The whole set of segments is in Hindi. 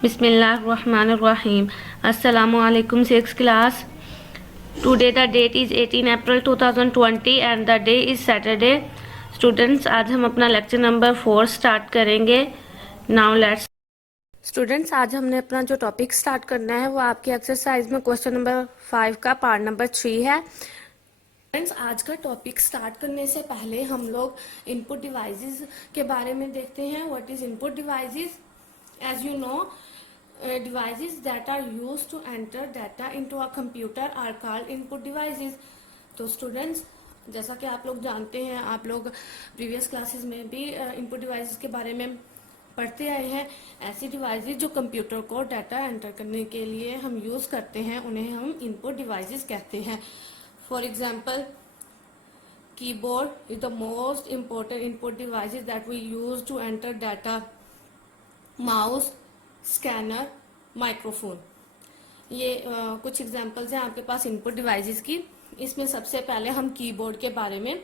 Bismillahirrahmanirrahim. Assalamualaikum 6th class. Today the date is 18 April 2020 and the day is Saturday. Students, आज हम अपना लेक्चर नंबर 4 स्टार्ट करेंगे. Now let's. स्टूडेंट्स, आज हमने अपना जो टॉपिक स्टार्ट करना है वो आपकी एक्सरसाइज में क्वेश्चन नंबर 5 का पार्ट नंबर 3 है. फ्रेंड्स, आज का टॉपिक स्टार्ट करने से पहले हम लोग इनपुट डिवाइसेस के बारे में देखते हैं. What is input devices? As you know, devices that are used to enter data into a computer are called input devices. तो स्टूडेंट्स, जैसा कि आप लोग जानते हैं, आप लोग प्रीवियस क्लासेस में भी इनपुट डिवाइसेस के बारे में पढ़ते आए हैं. ऐसी डिवाइसेस जो कंप्यूटर को डाटा एंटर करने के लिए हम यूज करते हैं उन्हें हम इनपुट डिवाइसेस कहते हैं. For example, keyboard is the most important input devices that we use to enter data. Mouse, scanner, microphone, ये कुछ एग्जांपल्स हैं आपके पास इनपुट डिवाइसेस की. इसमें सबसे पहले हम कीबोर्ड के बारे में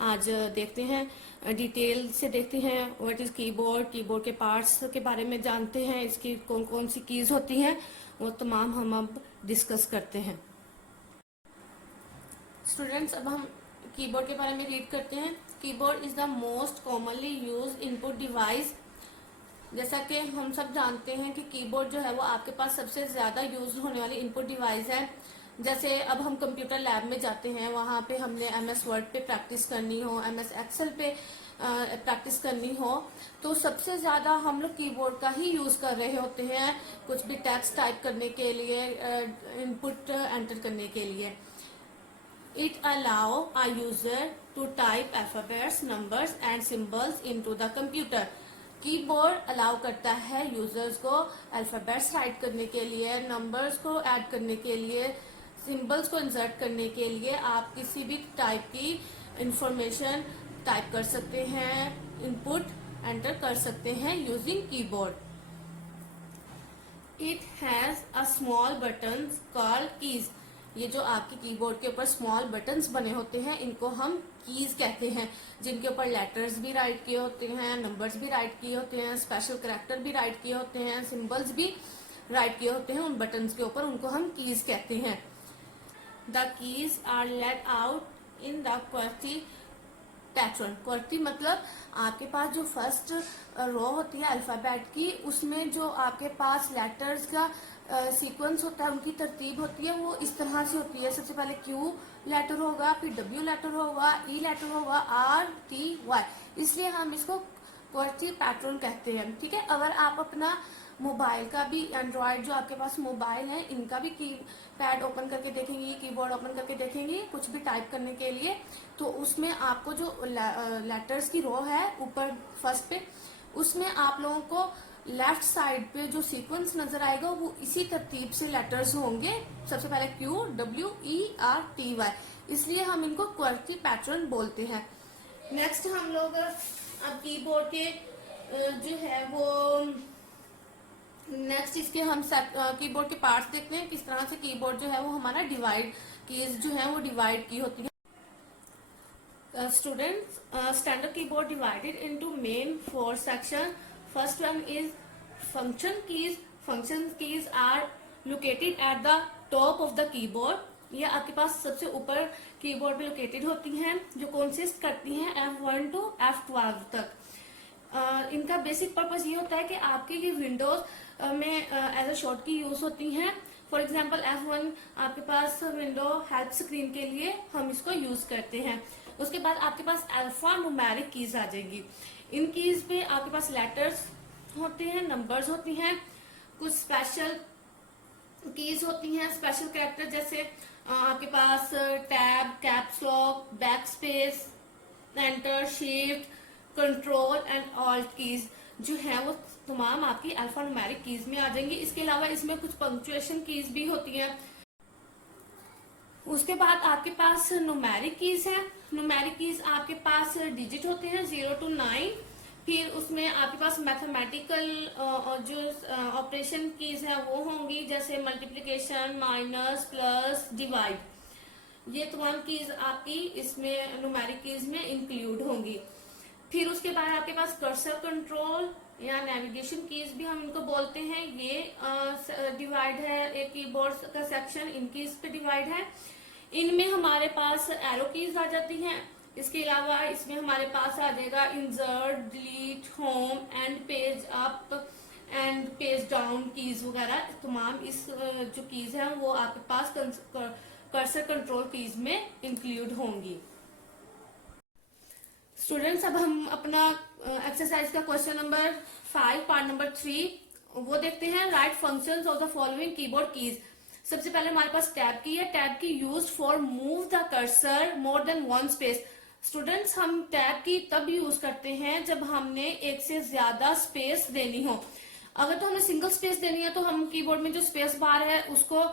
आज देखते हैं, डिटेल से देखते हैं. व्हाट इज कीबोर्ड, कीबोर्ड के पार्ट्स के बारे में जानते हैं, इसकी कौन कौन सी कीज होती हैं, वो तमाम हम अब डिस्कस करते हैं. स्टूडेंट्स, अब हम कीबोर्ड के बारे में रीड करते हैं. Keyboard is the most commonly use input device. जैसा कि हम सब जानते हैं कि कीबोर्ड जो है वो आपके पास सबसे ज्यादा यूज होने वाली इनपुट डिवाइस है. जैसे अब हम कंप्यूटर लैब में जाते हैं, वहां पे हमने MS वर्ड पे प्रैक्टिस करनी हो, MS एक्सेल पे प्रैक्टिस करनी हो, तो सबसे ज्यादा हम लोग कीबोर्ड का ही यूज कर रहे होते हैं कुछ भी टेक्स्ट टाइप करने के लिए, इनपुट एंटर करने के लिए. It allow a user to type alphabets, numbers and symbols into the computer. Keyboard allow करता है यूजर्स को अल्फाबेट्स राइट करने के लिए, नंबर्स को ऐड करने के लिए, सिंबल्स को इंसर्ट करने के लिए. आप किसी भी टाइप की इंफॉर्मेशन टाइप कर सकते हैं, इनपुट एंटर कर सकते हैं using keyboard. It has a small buttons called keys. ये जो आपके कीबोर्ड के ऊपर स्मॉल बटन्स बने होते हैं इनको हम कीज कहते हैं, जिनके ऊपर लेटर्स भी राइट किए होते हैं, नंबर्स भी राइट किए होते हैं, स्पेशल कैरेक्टर भी राइट किए होते हैं, सिंबल्स भी राइट किए होते हैं उन बटन्स के ऊपर, उनको हम कीज कहते हैं. The keys are laid out in the QWERTY pattern. QWERTY मतलब आपके पास जो फर्स्ट रो होती है अल्फाबेट की, उसमें जो आपके पास लेटर्स का सीक्वेंस होता है, उनकी तरतीब होती है, वो इस तरह से होती है. सबसे पहले Q लेटर होगा, फिर W लेटर होगा, E लेटर होगा, R T Y. इसलिए हम इसको क्वर्टी पैटर्न कहते हैं. ठीक है. अगर आप अपना मोबाइल का भी, एंड्रॉयड जो आपके पास मोबाइल है, इनका भी की पैड ओपन करके देखेंगे, कीबोर्ड ओपन करके देखेंगे कुछ भी टाइप करने के लिए, तो उसमें आपको जो लेटर्स की रो है ऊपर फर्स्ट पे, उसमें आप लोगों को लेफ्ट साइड पे जो सीक्वेंस नजर आएगा वो इसी तरतीब से लेटर्स होंगे. सबसे पहले Q W E R T Y. इसलिए हम इनको क्वर्टी पैटर्न बोलते हैं. नेक्स्ट हम लोग अब कीबोर्ड के जो है वो नेक्स्ट इसके हम कीबोर्ड के पार्ट्स देखते हैं, किस तरह से कीबोर्ड जो है वो हमारा डिवाइड, कीज जो है वो डिवाइड की होती है. Students, standard keyboard divided into main 4 section. First one is function keys. Function keys are located at the top of the keyboard. ये आपके पास सबसे ऊपर कीबोर्ड पे लोकेटेड होती हैं, जो कंसिस्ट करती हैं F1 to F12 तक. इनका बेसिक पर्पस ये होता है कि आपके ये विंडोज में एज अ शॉर्ट की यूज होती हैं. फॉर एग्जाम्पल F1 आपके पास विंडो हेल्प स्क्रीन के लिए हम इसको यूज करते हैं. उसके बाद आपके पास अल्फा न्यूमेरिक कीज आ जाएंगी. इन कीज पे आपके पास लेटर्स होते हैं, नंबर्स होती हैं, कुछ स्पेशल कीज होती हैं, स्पेशल कैरेक्टर, जैसे आपके पास tab, caps lock, back space, enter, shift, control and alt keys जो है वो तमाम आपकी अल्फा न्यूमेरिक कीज में आ जाएंगी. इसके अलावा इसमें कुछ पंक्चुएशन कीज भी होती हैं. उसके बाद आपके पास न्यूमेरिक कीज है. न्यूमेरिक कीज आपके पास डिजिट होते हैं 0 to 9. फिर उसमें आपके पास मैथमेटिकल जो ऑपरेशन कीज है वो होंगी, जैसे मल्टीप्लिकेशन, माइनस, प्लस, डिवाइड. ये तमाम कीज आपकी इसमें न्यूमेरिक कीज में इंक्लूड होंगी. फिर उसके बाद आपके पास कर्सर कंट्रोल, या नेविगेशन कीज भी हम इनको बोलते हैं। ये डिवाइड है एक कीबोर्ड का सेक्शन, इन कीज पे डिवाइड है। इनमें हमारे पास एरो कीज आ जाती हैं। इसके अलावा इसमें हमारे पास आ जाएगा insert, delete, home and page up and page down keys वगैरह। तमाम इस जो कीज है वो आपके पास कर्सर कंट्रोल कीज में इंक्लूड होंगी। स्टूडेंट्स, अब हम अपना एक्सरसाइज का क्वेश्चन नंबर 5 पार्ट नंबर 3 वो देखते हैं। Right functions of the following keyboard keys. सबसे पहले हमारे पास टैब की है। टैब की use for move the cursor more than one space. Students, हम टैब की तब यूज करते हैं जब हमने एक से ज्यादा स्पेस देनी हो। अगर तो हमें सिंगल स्पेस देनी है तो हम कीबोर्ड में जो स्पेस बार है उसको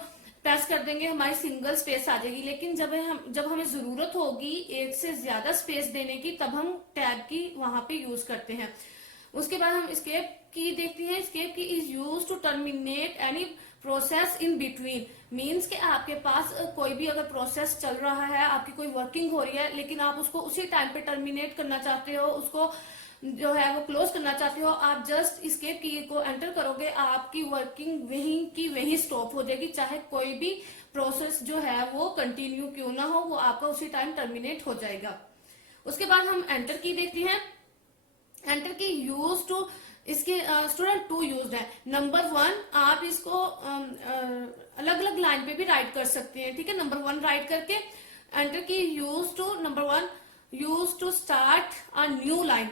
प्रेस कर देंगे, हमारी सिंगल स्पेस आ जाएगी। लेकिन जब हमें जरूरत होगी एक से ज्यादा स्पेस देने की, तब हम टैब की वहां पे यूज करते हैं। उसके बाद हम एस्केप की देखते हैं। Escape key is use to terminate any process in between. Means कि आपके पास कोई भी अगर प्रोसेस चल रहा है, आपकी कोई वर्किंग हो रही है, लेकिन आप उसको उसी टाइम पे टर्मिनेट करना चाहते हो, उसको जो है वो क्लोज करना चाहते हो, आप जस्ट एस्केप की को एंटर करोगे, आपकी वर्किंग वहीं की वहीं स्टॉप हो जाएगी। चाहे कोई भी प्रोसेस जो है वो कंटिन्यू क्यों ना हो, वो आपका उसी टाइम टर्मिनेट हो जाएगा। उसके बाद हम एंटर की देखते हैं। एंटर की यूज टू, इसके स्टूडेंट 2 यूज है। नंबर 1 आप इसको अलग अलग लाइन पे भी राइट कर सकते हैं, ठीक है। नंबर 1 राइट करके enter key use to, number 1 use to start a new line.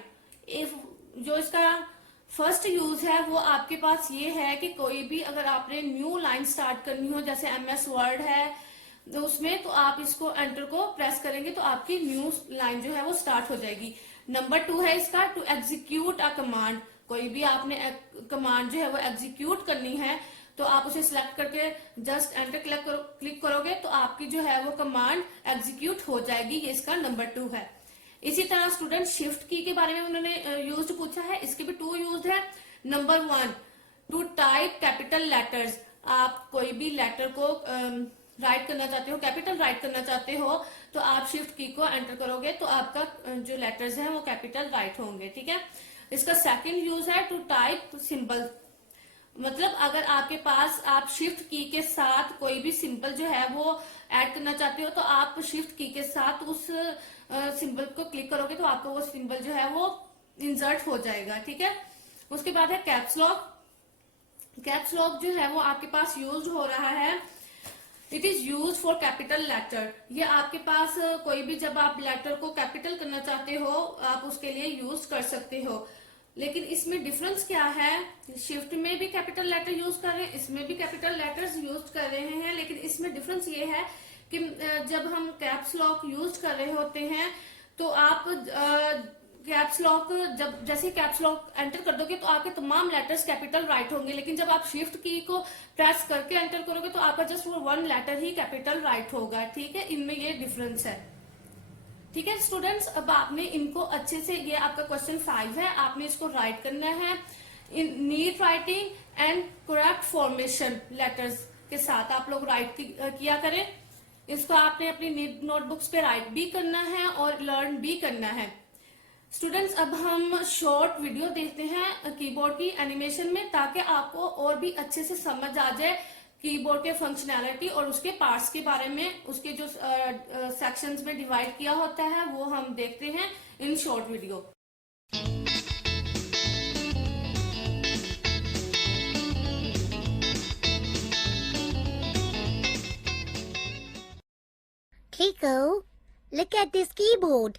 जो इसका फर्स्ट यूज है वो आपके पास ये है कि कोई भी अगर आपने न्यू लाइन स्टार्ट करनी हो, जैसे MS वर्ड है तो उसमें, तो आप इसको एंटर को प्रेस करेंगे तो आपकी न्यू लाइन जो है वो स्टार्ट हो जाएगी। नंबर 2 है इसका टू एग्जीक्यूट अ कमांड। कोई भी आपने कमांड जो है वो एग्जीक्यूट करनी है तो आप उसे सिलेक्ट करके जस्ट एंटर क्लिक करोगे तो आपकी जो है वो कमांड एग्जीक्यूट हो जाएगी। ये इसका नंबर 2 है। इसी तरह स्टूडेंट शिफ्ट की के बारे में उन्होंने यूज पूछा है, इसके भी 2 यूज है। Number 1 to type capital letters. आप कोई भी लेटर को राइट करना चाहते हो, कैपिटल राइट करना चाहते हो, तो आप शिफ्ट की को एंटर करोगे तो आपका जो लेटर्स हैं वो कैपिटल राइट होंगे, ठीक है। इसका सेकंड यूज है टू टाइप सिंबल। मतलब अगर आपके पास आप शिफ्ट की के साथ कोई भी सिंबल जो है वो ऐड करना चाहते हो तो आप शिफ्ट की के साथ उस सिंबल को क्लिक करोगे तो आपको वो सिंबल जो है वो इंसर्ट हो जाएगा, ठीक है। उसके बाद है कैप्स लॉक। कैप्स लॉक जो है वो आपके पास यूज हो रहा है। It is use for capital letter. ये आपके पास कोई भी जब आप लेटर को कैपिटल करना चाहते हो आप उसके लिए यूज कर सकते हो। लेकिन इसमें डिफरेंस क्या है, शिफ्ट में भी कैपिटल लेटर यूज कर रहे हैं, इसमें भी कैपिटल लेटर्स यूज कर रहे हैं, लेकिन इसमें डिफरेंस ये है कि जब हम कैप्स लॉक यूज कर रहे होते हैं तो आप कैप्स लॉक जब जैसे कैप्स लॉक एंटर कर दोगे तो आपके तमाम लेटर्स कैपिटल राइट होंगे, लेकिन जब आप शिफ्ट की को प्रेस करके एंटर करोगे तो आपका जस्ट वो 1 लेटर ही कैपिटल राइट होगा, ठीक है। इनमें ये डिफरेंस है, ठीक है स्टूडेंट्स। अब आपने इनको अच्छे से, ये आपका क्वेश्चन 5 है, आपने इसको राइट करना है in neat writing and correct formation letters के साथ आप लोग राइट किया करें। इसको आपने अपनी नीट नोटबुक्स पे राइट भी करना है और लर्न भी करना है। स्टूडेंट्स, अब हम शॉर्ट वीडियो देखते हैं कीबोर्ड की एनिमेशन में, ताकि आपको और भी अच्छे से समझ आ जाए कीबोर्ड के फंक्शनैलिटी और उसके पार्ट्स के बारे में। उसके जो सेक्शंस में डिवाइड किया होता है वो हम देखते हैं in short video. Kiko, look at this keyboard.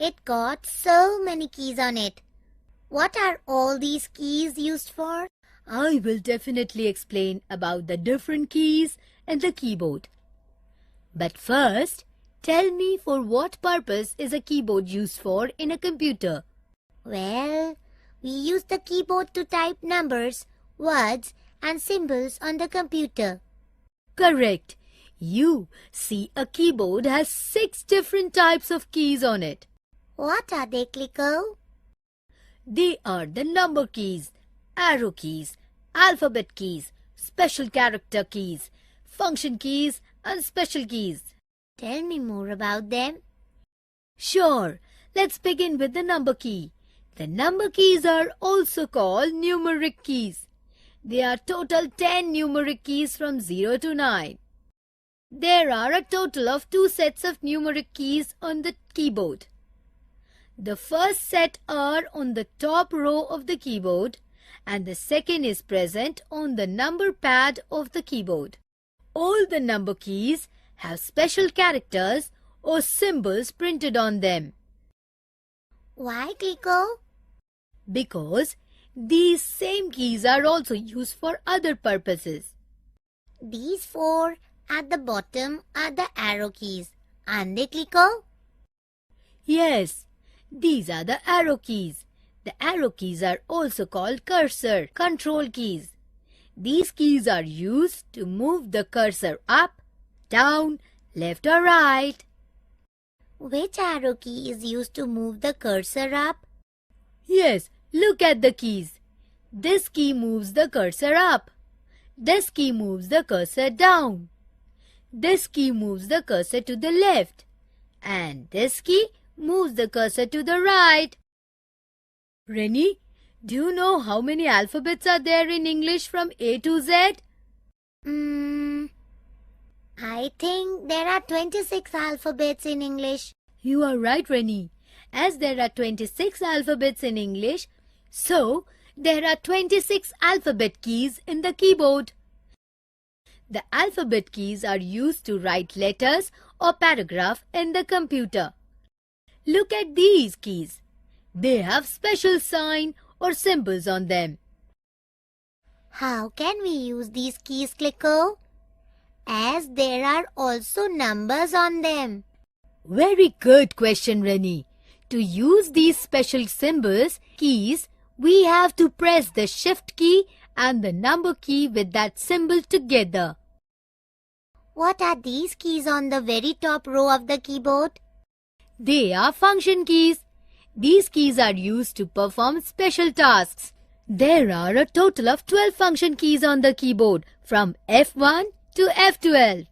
It got so many keys on it. What are all these keys used for? I will definitely explain about the different keys and the keyboard. But first, tell me for what purpose is a keyboard used for in a computer? Well, we use the keyboard to type numbers, words, and symbols on the computer. Correct. You see, a keyboard has 6 different types of keys on it. What are they, Kliko? They are the number keys, arrow keys, alphabet keys, special character keys, function keys, and special keys. Tell me more about them. Sure. Let's begin with the number key. The number keys are also called numeric keys. There are total 10 numeric keys from 0 to 9. There are a total of 2 sets of numeric keys on the keyboard. The first set are on the top row of the keyboard and the second is present on the number pad of the keyboard. All the number keys have special characters or symbols printed on them. Why, Kiko? Because these same keys are also used for other purposes. These 4 at the bottom are the arrow keys, aren't they, Kiko? Yes, these are the arrow keys. The arrow keys are also called cursor control keys. These keys are used to move the cursor up, down, left or right. Which arrow key is used to move the cursor up? Yes, look at the keys. This key moves the cursor up. This key moves the cursor down. This key moves the cursor to the left. And this key moves the cursor to the right. Rennie, do you know how many alphabets are there in English from A to Z? I think there are 26 alphabets in English. You are right, Rennie. As there are 26 alphabets in English, so there are 26 alphabet keys in the keyboard. The alphabet keys are used to write letters or paragraph in the computer. Look at these keys. They have special sign or symbols on them. How can we use these keys, Kiko? As there are also numbers on them. Very good question, Rennie. To use these special symbols, keys, we have to press the shift key and the number key with that symbol together. What are these keys on the very top row of the keyboard? They are function keys. These keys are used to perform special tasks. There are a total of 12 function keys on the keyboard from F1 to F12.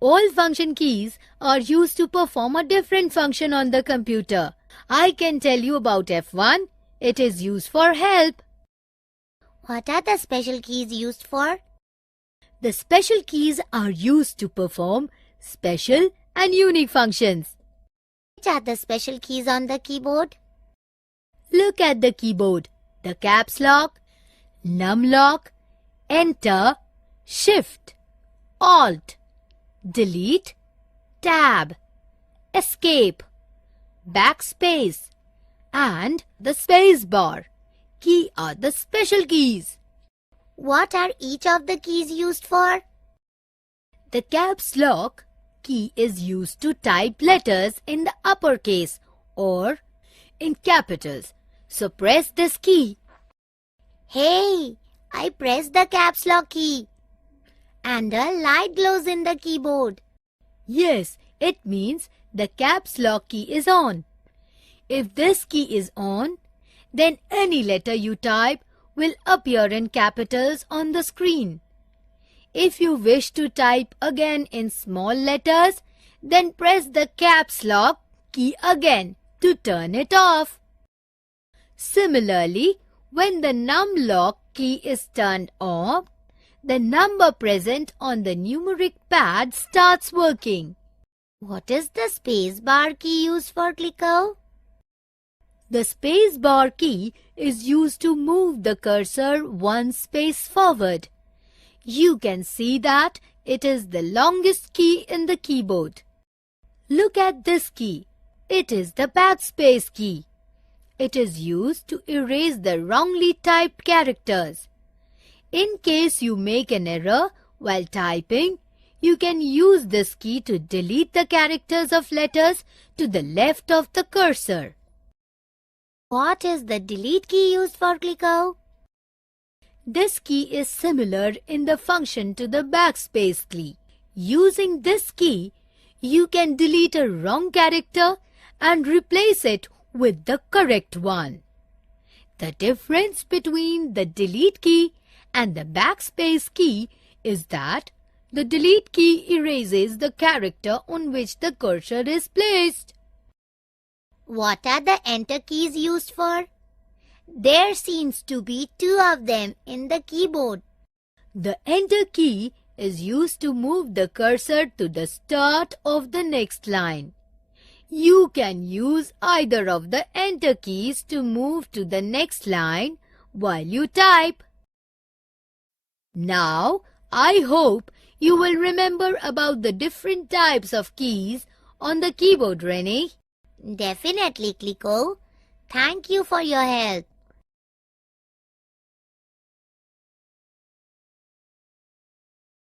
All function keys are used to perform a different function on the computer. I can tell you about F1. It is used for help. What are the special keys used for? The special keys are used to perform special and unique functions. Which are the special keys on the keyboard? Look at the keyboard. The caps lock, num lock, enter, shift, alt, delete, tab, escape, backspace, and the space bar key are the special keys. What are each of the keys used for? The caps lock key is used to type letters in the uppercase or in capitals. So press this key. Hey, I pressed the caps lock key. And a light glows in the keyboard. Yes, it means the caps lock key is on. If this key is on, then any letter you type will appear in capitals on the screen. If you wish to type again in small letters, then press the caps lock key again to turn it off. Similarly, when the num lock key is turned off, the number present on the numeric pad starts working. What is the space bar key used for, Kiko? The space bar key is used to move the cursor one space forward. You can see that it is the longest key in the keyboard. Look at this key. It is the backspace key. It is used to erase the wrongly typed characters. In case you make an error while typing, you can use this key to delete the characters of letters to the left of the cursor. What is the delete key used for, Kiko? This key is similar in the function to the backspace key. Using this key, you can delete a wrong character and replace it with the correct one. The difference between the delete key and the backspace key is that the delete key erases the character on which the cursor is placed. What are the enter keys used for? There seems to be two of them in the keyboard. The enter key is used to move the cursor to the start of the next line. You can use either of the enter keys to move to the next line while you type. Now, I hope you will remember about the different types of keys on the keyboard, Rennie. Definitely, Kliko. Thank you for your help.